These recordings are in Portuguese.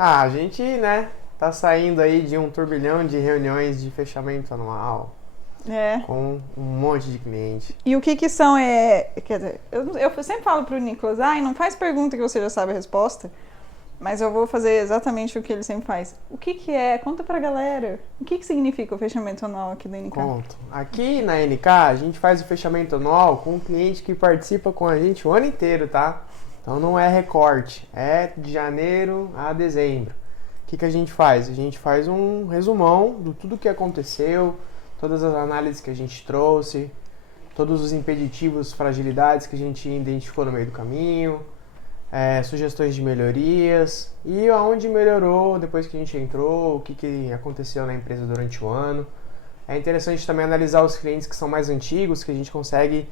A gente, né, tá saindo aí de 1 turbilhão de reuniões de fechamento anual É. com um monte de cliente. E o que são, quer dizer, eu sempre falo pro Nicolas, não faz pergunta que você já sabe a resposta, mas eu vou fazer exatamente o que ele sempre faz. O que é? Conta pra galera. O que significa o fechamento anual aqui da NK? Conto. Aqui na NK, a gente faz o fechamento anual com um cliente que participa com a gente o ano inteiro, tá? Então não é recorte, é de janeiro a dezembro. O que a gente faz? A gente faz um resumão de tudo que aconteceu, todas as análises que a gente trouxe, todos os impeditivos, fragilidades que a gente identificou no meio do caminho, sugestões de melhorias e aonde melhorou depois que a gente entrou, o que aconteceu na empresa durante o ano. É interessante também analisar os clientes que são mais antigos, que a gente consegue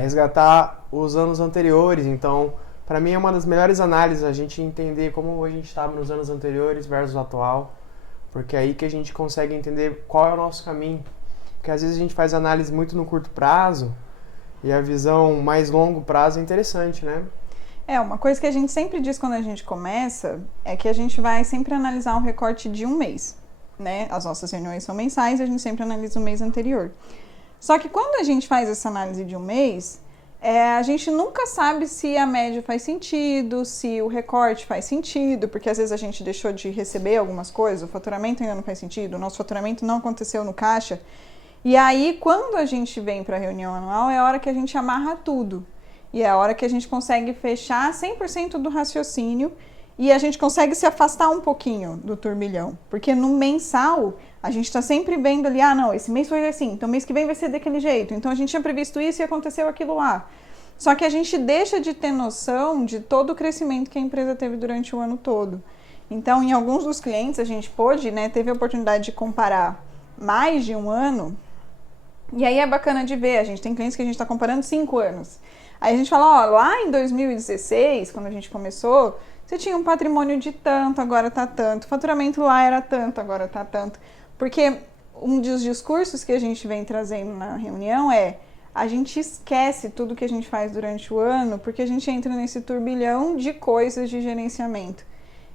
resgatar os anos anteriores. Então, para mim é uma das melhores análises a gente entender como a gente estava nos anos anteriores versus o atual, porque é aí que a gente consegue entender qual é o nosso caminho. Porque às vezes a gente faz análise muito no curto prazo e a visão mais longo prazo é interessante, né? Uma coisa que a gente sempre diz quando a gente começa é que a gente vai sempre analisar um recorte de um mês, né? As nossas reuniões são mensais e a gente sempre analisa o mês anterior. Só que quando a gente faz essa análise de um mês, a gente nunca sabe se a média faz sentido, se o recorte faz sentido, porque às vezes a gente deixou de receber algumas coisas, o faturamento ainda não faz sentido, o nosso faturamento não aconteceu no caixa. E aí, quando a gente vem para a reunião anual, é a hora que a gente amarra tudo. E é a hora que a gente consegue fechar 100% do raciocínio e a gente consegue se afastar um pouquinho do turbilhão. Porque no mensal, a gente está sempre vendo ali, não, esse mês foi assim, então mês que vem vai ser daquele jeito. Então a gente tinha previsto isso e aconteceu aquilo lá. Só que a gente deixa de ter noção de todo o crescimento que a empresa teve durante o ano todo. Então, em alguns dos clientes, a gente teve a oportunidade de comparar mais de um ano. E aí é bacana de ver, a gente tem clientes que a gente está comparando 5 anos. Aí a gente fala, lá em 2016, quando a gente começou, você tinha um patrimônio de tanto, agora tá tanto. O faturamento lá era tanto, agora tá tanto. Porque um dos discursos que a gente vem trazendo na reunião a gente esquece tudo que a gente faz durante o ano, porque a gente entra nesse turbilhão de coisas de gerenciamento.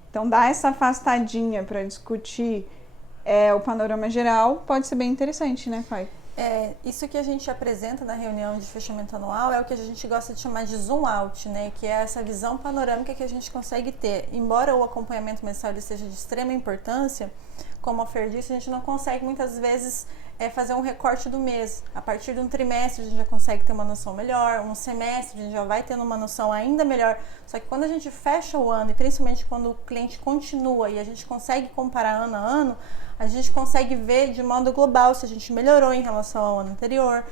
Então, dar essa afastadinha para discutir o panorama geral pode ser bem interessante, né, Fai? Isso que a gente apresenta na reunião de fechamento anual é o que a gente gosta de chamar de zoom out, né? Que é essa visão panorâmica que a gente consegue ter. Embora o acompanhamento mensal seja de extrema importância, como a Fer disse, a gente não consegue muitas vezes fazer um recorte do mês. A partir de um trimestre a gente já consegue ter uma noção melhor, um semestre a gente já vai tendo uma noção ainda melhor. Só que quando a gente fecha o ano, e principalmente quando o cliente continua e a gente consegue comparar ano a ano, a gente consegue ver de modo global se a gente melhorou em relação ao ano anterior,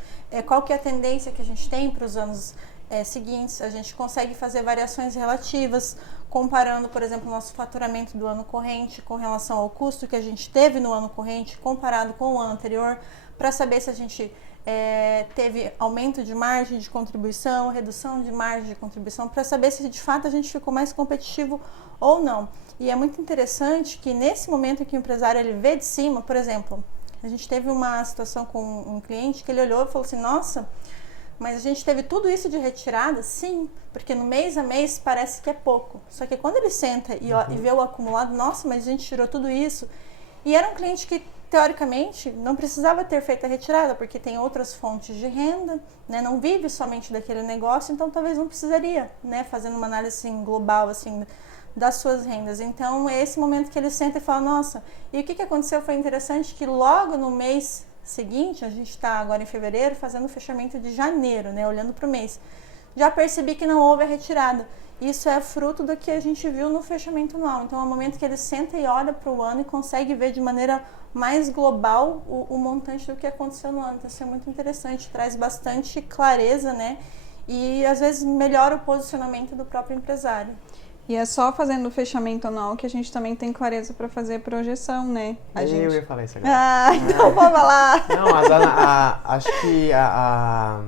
qual que é a tendência que a gente tem para os anos seguintes. A gente consegue fazer variações relativas, comparando, por exemplo, o nosso faturamento do ano corrente com relação ao custo que a gente teve no ano corrente, comparado com o ano anterior, para saber se a gente teve aumento de margem de contribuição, redução de margem de contribuição, para saber se de fato a gente ficou mais competitivo ou não. E é muito interessante que nesse momento que o empresário ele vê de cima, por exemplo, a gente teve uma situação com um cliente que ele olhou e falou assim, nossa, mas a gente teve tudo isso de retirada? Sim, porque no mês a mês parece que é pouco. Só que quando ele senta e vê o acumulado, nossa, mas a gente tirou tudo isso. E era um cliente que, teoricamente, não precisava ter feito a retirada, porque tem outras fontes de renda, né? Não vive somente daquele negócio, então talvez não precisaria, né? Fazendo uma análise assim, global, assim, das suas rendas. Então é esse momento que ele senta e fala, nossa, e o que aconteceu foi interessante que logo no mês seguinte, a gente está agora em fevereiro fazendo o fechamento de janeiro, né, olhando para o mês, já percebi que não houve a retirada. Isso é fruto do que a gente viu no fechamento anual. Então é um momento que ele senta e olha para o ano e consegue ver de maneira mais global o montante do que aconteceu no ano. Então isso é muito interessante, traz bastante clareza, né, e às vezes melhora o posicionamento do próprio empresário. E é só fazendo o fechamento anual que a gente também tem clareza para fazer projeção, né? Eu ia falar isso agora. Então vamos lá. Não, mas acho que a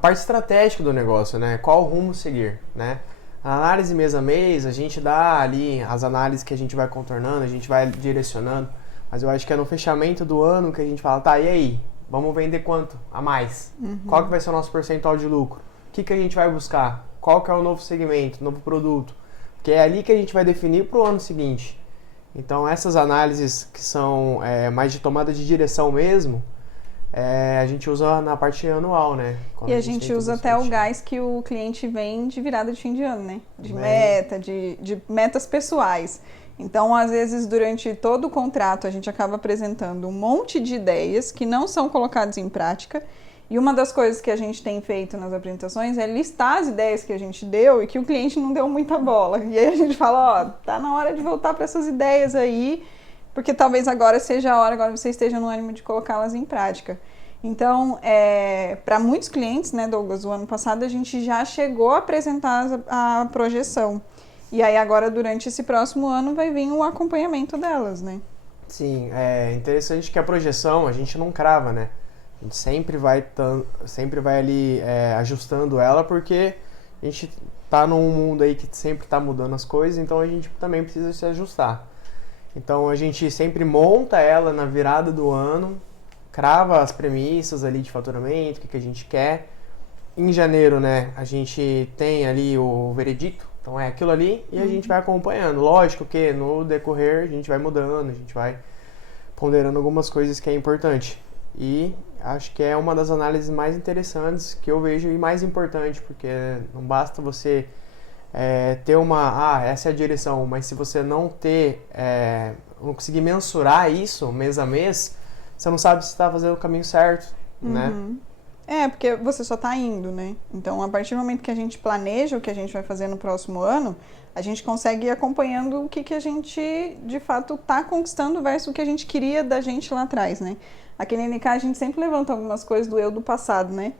parte estratégica do negócio, né? Qual rumo seguir, né? A análise mês a mês, a gente dá ali as análises que a gente vai contornando, a gente vai direcionando, mas eu acho que é no fechamento do ano que a gente fala, tá, e aí? Vamos vender quanto a mais? Qual que vai ser o nosso percentual de lucro? O que a gente vai buscar? Qual que é o novo segmento, novo produto? porque é ali que a gente vai definir para o ano seguinte. Então, essas análises que são mais de tomada de direção mesmo, a gente usa na parte anual, né? E a gente usa até o gás que o cliente vem de virada de fim de ano, né? De meta, de metas pessoais. Então, às vezes, durante todo o contrato, a gente acaba apresentando um monte de ideias que não são colocadas em prática. E uma das coisas que a gente tem feito nas apresentações é listar as ideias que a gente deu e que o cliente não deu muita bola. E aí a gente fala, ó, tá na hora de voltar para essas ideias aí, porque talvez agora seja a hora, agora você esteja no ânimo de colocá-las em prática. Então, para muitos clientes, né, Douglas, o ano passado a gente já chegou a apresentar a projeção. E aí agora, durante esse próximo ano, vai vir o acompanhamento delas, né? Sim, é interessante que a projeção a gente não crava, né? A gente sempre vai ali ajustando ela, porque a gente tá num mundo aí que sempre tá mudando as coisas, então a gente também precisa se ajustar. Então a gente sempre monta ela na virada do ano, crava as premissas ali de faturamento, o que a gente quer. Em janeiro, né, a gente tem ali o veredito, então é aquilo ali e a gente vai acompanhando. Lógico que no decorrer a gente vai mudando, a gente vai ponderando algumas coisas que é importante. E acho que é uma das análises mais interessantes que eu vejo e mais importante, porque não basta você ter essa é a direção, mas se você não não conseguir mensurar isso mês a mês, você não sabe se está fazendo o caminho certo, né? Porque você só está indo, né? Então, a partir do momento que a gente planeja o que a gente vai fazer no próximo ano, a gente consegue ir acompanhando o que a gente, de fato, está conquistando versus o que a gente queria da gente lá atrás, né? Aqui na NK a gente sempre levanta algumas coisas do eu do passado, né?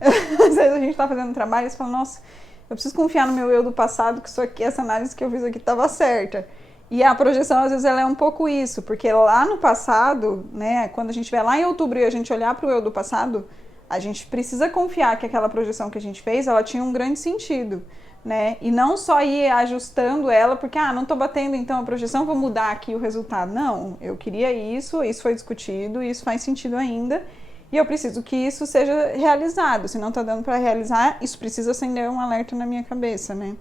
Às vezes a gente está fazendo trabalho e você fala, nossa, eu preciso confiar no meu eu do passado, que isso aqui, essa análise que eu fiz aqui estava certa. E a projeção, às vezes, ela é um pouco isso, porque lá no passado, né, quando a gente estiver lá em outubro e a gente olhar para o eu do passado, a gente precisa confiar que aquela projeção que a gente fez, ela tinha um grande sentido, né? E não só ir ajustando ela, porque, não estou batendo então a projeção, vou mudar aqui o resultado. Não, eu queria isso foi discutido, isso faz sentido ainda, e eu preciso que isso seja realizado. Se não está dando para realizar, isso precisa acender um alerta na minha cabeça, né?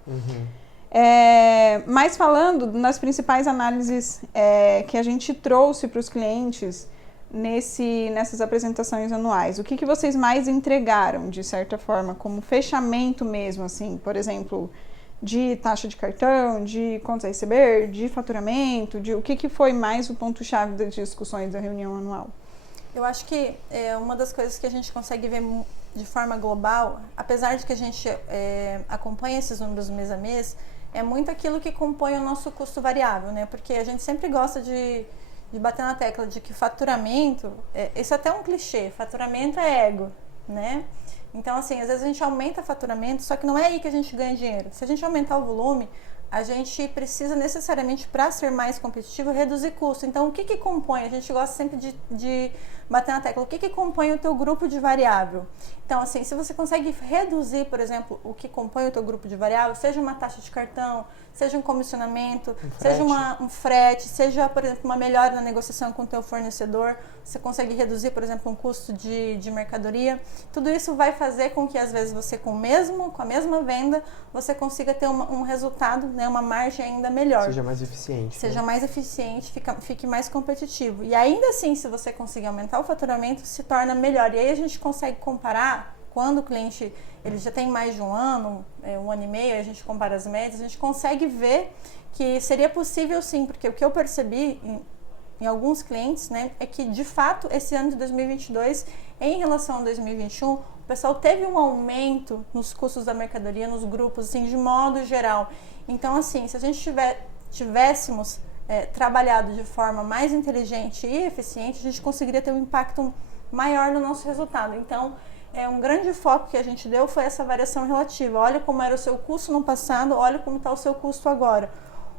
Mas falando nas principais análises que a gente trouxe para os clientes nessas apresentações anuais, o que vocês mais entregaram, de certa forma, como fechamento mesmo, assim, por exemplo, de taxa de cartão, de contas a receber, de faturamento, o que foi mais o ponto-chave das discussões da reunião anual? Eu acho que uma das coisas que a gente consegue ver de forma global, apesar de que a gente acompanha esses números mês a mês, é muito aquilo que compõe o nosso custo variável, né? Porque a gente sempre gosta de bater na tecla de que faturamento, isso é até um clichê, faturamento é ego, né? Então, assim, às vezes a gente aumenta faturamento, só que não é aí que a gente ganha dinheiro. Se a gente aumentar o volume, a gente precisa necessariamente, para ser mais competitivo, reduzir custo. Então, o que compõe? A gente gosta sempre de bater na tecla. O que compõe o teu grupo de variável? Então, assim, se você consegue reduzir, por exemplo, o que compõe o teu grupo de variável, seja uma taxa de cartão, seja um comissionamento, seja um frete, seja, por exemplo, uma melhora na negociação com o teu fornecedor, você consegue reduzir, por exemplo, um custo de mercadoria. Tudo isso vai fazer com que, às vezes, você com a mesma venda, você consiga ter um resultado, né, uma margem ainda melhor. Seja mais eficiente. Seja mais eficiente, fique mais competitivo. E ainda assim, se você conseguir aumentar o faturamento, se torna melhor. E aí a gente consegue comparar, quando o cliente ele já tem mais de um ano e meio, a gente compara as médias, a gente consegue ver que seria possível sim, porque o que eu percebi em alguns clientes, né, é que de fato esse ano de 2022, em relação a 2021, o pessoal teve um aumento nos custos da mercadoria, nos grupos, assim, de modo geral. Então, assim, se a gente tivéssemos trabalhado de forma mais inteligente e eficiente, a gente conseguiria ter um impacto maior no nosso resultado. Então, um grande foco que a gente deu foi essa variação relativa. Olha como era o seu custo no passado, olha como está o seu custo agora.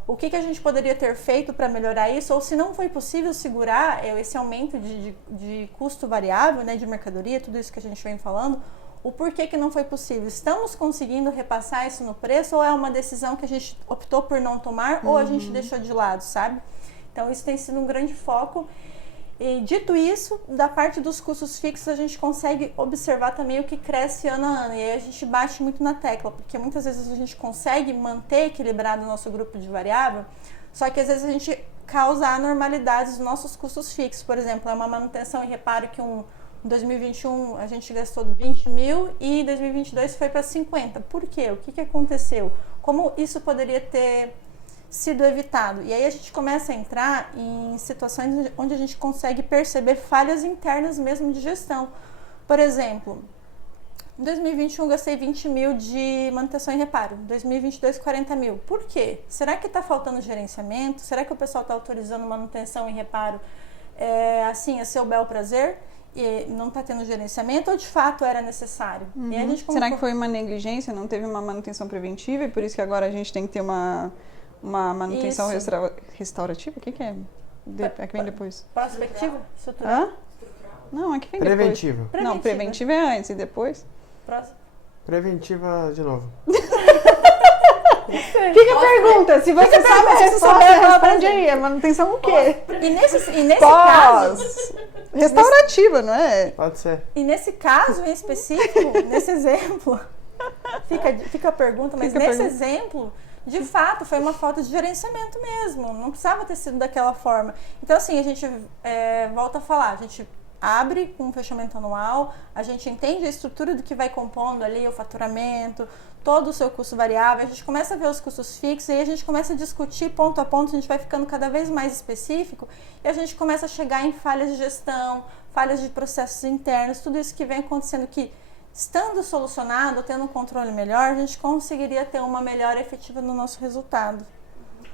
O que a gente poderia ter feito para melhorar isso? Ou se não foi possível segurar esse aumento de custo variável, né, de mercadoria, tudo isso que a gente vem falando, o porquê que não foi possível? Estamos conseguindo repassar isso no preço ou é uma decisão que a gente optou por não tomar ou a gente deixou de lado, sabe? Então isso tem sido um grande foco. E dito isso, da parte dos custos fixos, a gente consegue observar também o que cresce ano a ano. E aí a gente bate muito na tecla, porque muitas vezes a gente consegue manter equilibrado o nosso grupo de variável, só que às vezes a gente causa anormalidades nos nossos custos fixos. Por exemplo, é uma manutenção e reparo que em 2021 a gente gastou 20 mil e em 2022 foi para 50. Por quê? O que aconteceu? Como isso poderia ter sido evitado? E aí a gente começa a entrar em situações onde a gente consegue perceber falhas internas mesmo de gestão. Por exemplo, em 2021 eu gastei 20 mil de manutenção e reparo, em 2022 40 mil. Por quê? Será que está faltando gerenciamento? Será que o pessoal está autorizando manutenção e reparo assim, a seu bel prazer? E não está tendo gerenciamento ou de fato era necessário? E aí a gente Será que foi uma negligência, não teve uma manutenção preventiva e por isso que agora a gente tem que ter uma manutenção restaurativa? O que é? É que vem depois. Prospectiva? Hã? Não, é que vem Preventiva. depois. Não, preventiva é antes e depois. Preventiva de novo. Fica a pergunta, se você sabe a resposta, responde aí. É manutenção o quê? E nesse caso... Restaurativa, não é? Pode ser. E nesse caso em específico, nesse exemplo, fica a pergunta, mas nesse exemplo, de fato, foi uma falta de gerenciamento mesmo. Não precisava ter sido daquela forma. Então, assim, a gente volta a falar, a gente abre com um fechamento anual, a gente entende a estrutura do que vai compondo ali, o faturamento, todo o seu custo variável, a gente começa a ver os custos fixos e aí a gente começa a discutir ponto a ponto, a gente vai ficando cada vez mais específico e a gente começa a chegar em falhas de gestão, falhas de processos internos, tudo isso que vem acontecendo que, estando solucionado, tendo um controle melhor, a gente conseguiria ter uma melhora efetiva no nosso resultado.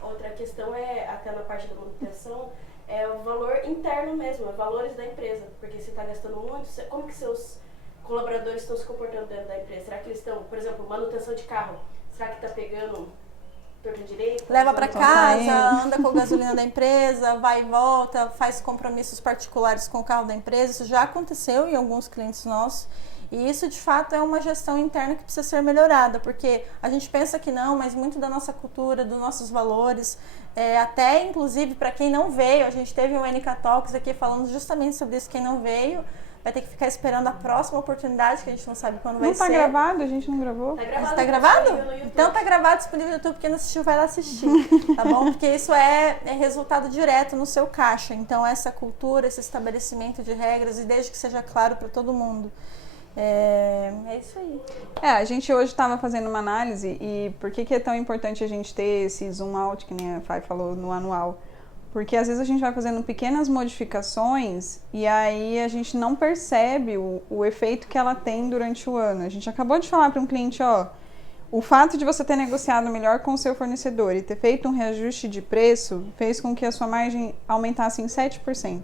Outra questão até na parte da manutenção, é o valor interno mesmo, os valores da empresa, porque você está gastando muito, como que seus colaboradores estão se comportando dentro da empresa? Será que eles estão, por exemplo, manutenção de carro, será que está pegando torta direita? Leva para casa, anda com a gasolina da empresa, vai e volta, faz compromissos particulares com o carro da empresa, isso já aconteceu em alguns clientes nossos. E isso, de fato, é uma gestão interna que precisa ser melhorada, porque a gente pensa que não, mas muito da nossa cultura, dos nossos valores, até inclusive para quem não veio, a gente teve um NK Talks aqui falando justamente sobre isso, quem não veio vai ter que ficar esperando a próxima oportunidade, que a gente não sabe quando vai ser. Não tá gravado? A gente não gravou? Tá gravado? Então tá gravado, disponível no YouTube, quem não assistiu vai lá assistir, tá bom? Porque isso é resultado direto no seu caixa, então essa cultura, esse estabelecimento de regras, e desde que seja claro para todo mundo. É isso aí. A gente hoje estava fazendo uma análise e por que é tão importante a gente ter esse zoom out, que nem a Fai falou, no anual? Porque às vezes a gente vai fazendo pequenas modificações e aí a gente não percebe o efeito que ela tem durante o ano. A gente acabou de falar para um cliente, o fato de você ter negociado melhor com o seu fornecedor e ter feito um reajuste de preço fez com que a sua margem aumentasse em 7%.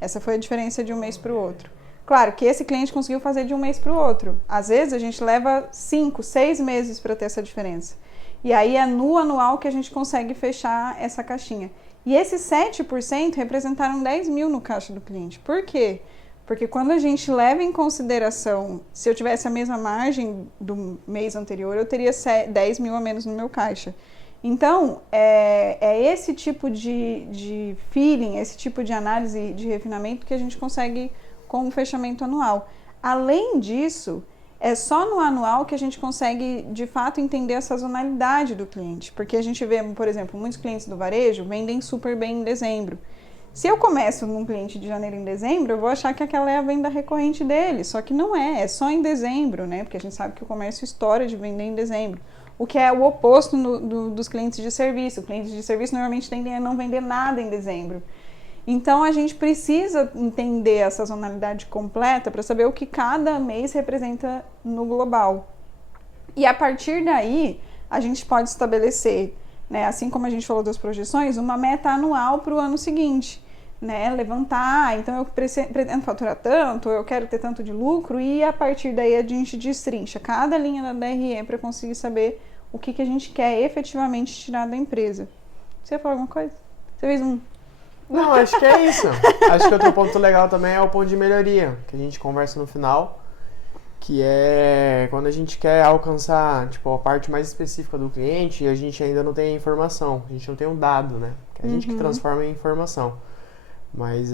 Essa foi a diferença de um mês para o outro. Claro que esse cliente conseguiu fazer de um mês para o outro. Às vezes a gente leva 5, 6 meses para ter essa diferença. E aí é no anual que a gente consegue fechar essa caixinha. E esses 7% representaram 10 mil no caixa do cliente. Por quê? Porque quando a gente leva em consideração, se eu tivesse a mesma margem do mês anterior, eu teria 10 mil a menos no meu caixa. Então, é esse tipo de feeling, esse tipo de análise de refinamento que a gente consegue com o fechamento anual. Além disso, é só no anual que a gente consegue, de fato, entender a sazonalidade do cliente. Porque a gente vê, por exemplo, muitos clientes do varejo vendem super bem em dezembro. Se eu começo num cliente de janeiro em dezembro, eu vou achar que aquela é a venda recorrente dele. Só que não é só em dezembro, né? Porque a gente sabe que o comércio estoura de vender em dezembro. O que é o oposto dos clientes de serviço. Clientes de serviço normalmente tendem a não vender nada em dezembro. Então, a gente precisa entender a sazonalidade completa para saber o que cada mês representa no global. E a partir daí, a gente pode estabelecer, né, assim como a gente falou das projeções, uma meta anual para o ano seguinte. Né, levantar, então eu pretendo faturar tanto, eu quero ter tanto de lucro, e a partir daí a gente destrincha cada linha da DRE para conseguir saber o que a gente quer efetivamente tirar da empresa. Você ia falar alguma coisa? Você fez um... Não, acho que é isso. Acho que outro ponto legal também é o ponto de melhoria, que a gente conversa no final, que é quando a gente quer alcançar, tipo, a parte mais específica do cliente e a gente ainda não tem a informação, a gente não tem um dado, né? Que é a gente que transforma em informação. Mas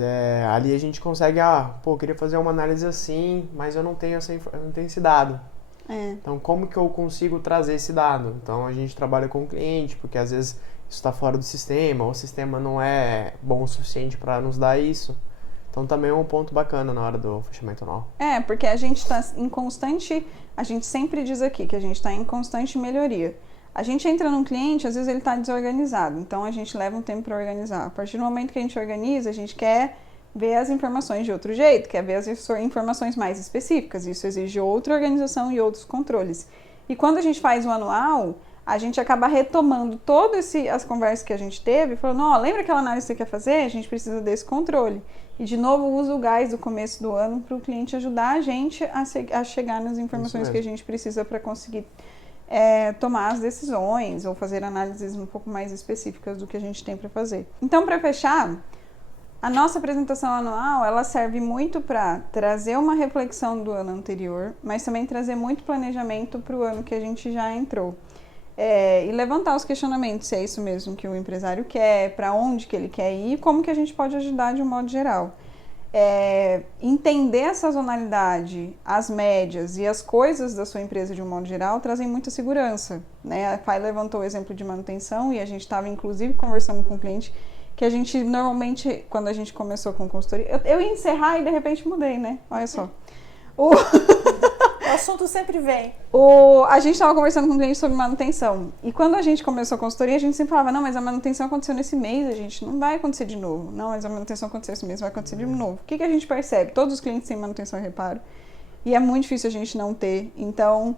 ali a gente consegue, eu queria fazer uma análise assim, mas eu não tenho esse dado. Então, como que eu consigo trazer esse dado? Então, a gente trabalha com o cliente, porque às vezes isso está fora do sistema, ou o sistema não é bom o suficiente para nos dar isso. Então, também é um ponto bacana na hora do fechamento anual. Porque a gente está em constante, a gente sempre diz aqui que a gente está em constante melhoria. A gente entra num cliente, às vezes ele está desorganizado, então a gente leva um tempo para organizar. A partir do momento que a gente organiza, a gente quer ver as informações de outro jeito, quer ver as informações mais específicas. Isso exige outra organização e outros controles. E quando a gente faz o anual, a gente acaba retomando todas as conversas que a gente teve, falando, lembra aquela análise que você quer fazer? A gente precisa desse controle. E, de novo, usa o gás do começo do ano para o cliente ajudar a gente a chegar nas informações que a gente precisa para conseguir tomar as decisões ou fazer análises um pouco mais específicas do que a gente tem para fazer. Então, para fechar, a nossa apresentação anual, ela serve muito para trazer uma reflexão do ano anterior, mas também trazer muito planejamento para o ano que a gente já entrou. E levantar os questionamentos, se é isso mesmo que o empresário quer, para onde que ele quer ir e como que a gente pode ajudar de um modo geral. Entender a sazonalidade, as médias e as coisas da sua empresa de um modo geral trazem muita segurança, né? A Fai levantou o exemplo de manutenção e a gente estava inclusive conversando com o cliente que a gente normalmente, quando a gente começou com consultoria, eu ia encerrar e de repente mudei, né? Olha só. O assunto sempre vem. A gente estava conversando com o cliente sobre manutenção. E quando a gente começou a consultoria, a gente sempre falava, não, mas a manutenção aconteceu nesse mês, a gente não vai acontecer de novo. Não, mas a manutenção aconteceu esse mês, vai acontecer de novo. O que a gente percebe? Todos os clientes têm manutenção e reparo. E é muito difícil a gente não ter. Então,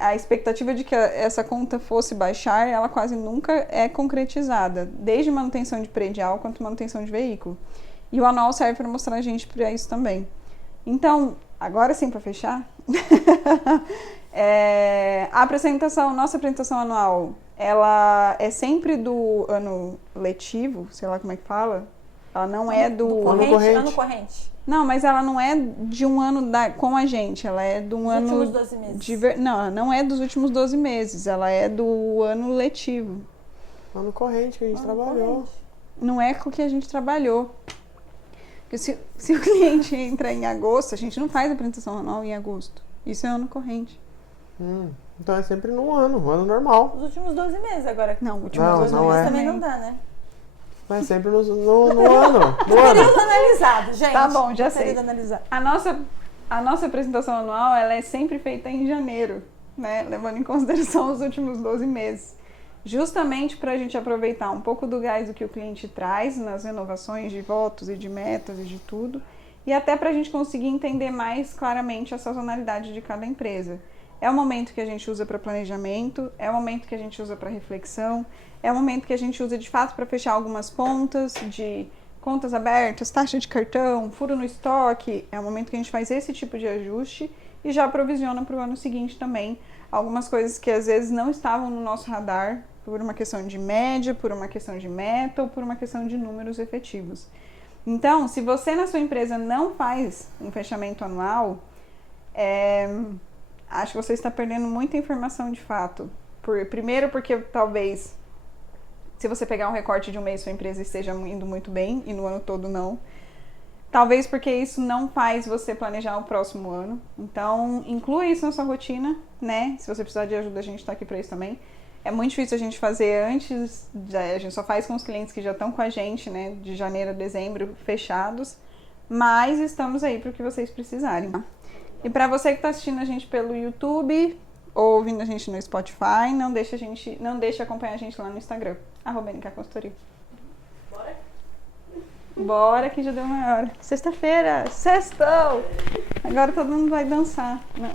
a expectativa de que essa conta fosse baixar, ela quase nunca é concretizada. Desde manutenção de predial, quanto manutenção de veículo. E o anual serve para mostrar a gente para isso também. Então, agora sim, para fechar, nossa apresentação anual, ela é sempre do ano letivo, sei lá como é que fala, ela não é do... Ano corrente. Não, mas ela não é de um ano com a gente, ela é de um ano... Dos últimos 12 meses. Não é dos últimos 12 meses, ela é do ano letivo. Ano corrente que a gente trabalhou. Corrente. Não é com o que a gente trabalhou. Porque se o cliente entra em agosto, a gente não faz a apresentação anual em agosto. Isso é ano corrente. Então é sempre no ano normal. Os últimos 12 meses agora. Não, os últimos 12 não meses também não dá, né? Mas sempre no ano. Período analisado, gente. Tá bom, já sei. Período analisado. A nossa apresentação anual, ela é sempre feita em janeiro, né? Levando em consideração os últimos 12 meses. Justamente para a gente aproveitar um pouco do gás do que o cliente traz nas renovações de votos e de metas e de tudo, e até para a gente conseguir entender mais claramente a sazonalidade de cada empresa. É o momento que a gente usa para planejamento, é o momento que a gente usa para reflexão, é o momento que a gente usa de fato para fechar algumas pontas de contas abertas, taxa de cartão, furo no estoque, é o momento que a gente faz esse tipo de ajuste e já provisiona para o ano seguinte também algumas coisas que às vezes não estavam no nosso radar, por uma questão de média, por uma questão de meta ou por uma questão de números efetivos. Então, se você na sua empresa não faz um fechamento anual, acho que você está perdendo muita informação de fato. Primeiro porque talvez, se você pegar um recorte de um mês, sua empresa esteja indo muito bem e no ano todo não. Talvez porque isso não faz você planejar o próximo ano. Então, inclua isso na sua rotina, né? Se você precisar de ajuda, a gente está aqui para isso também. É muito difícil a gente fazer antes, a gente só faz com os clientes que já estão com a gente, né, de janeiro a dezembro, fechados, mas estamos aí para o que vocês precisarem. E para você que está assistindo a gente pelo YouTube ou ouvindo a gente no Spotify, não deixe acompanhar a gente lá no Instagram, @NKConsultoria. Bora? Bora que já deu uma hora. Sexta-feira, sextou! Agora todo mundo vai dançar. Não.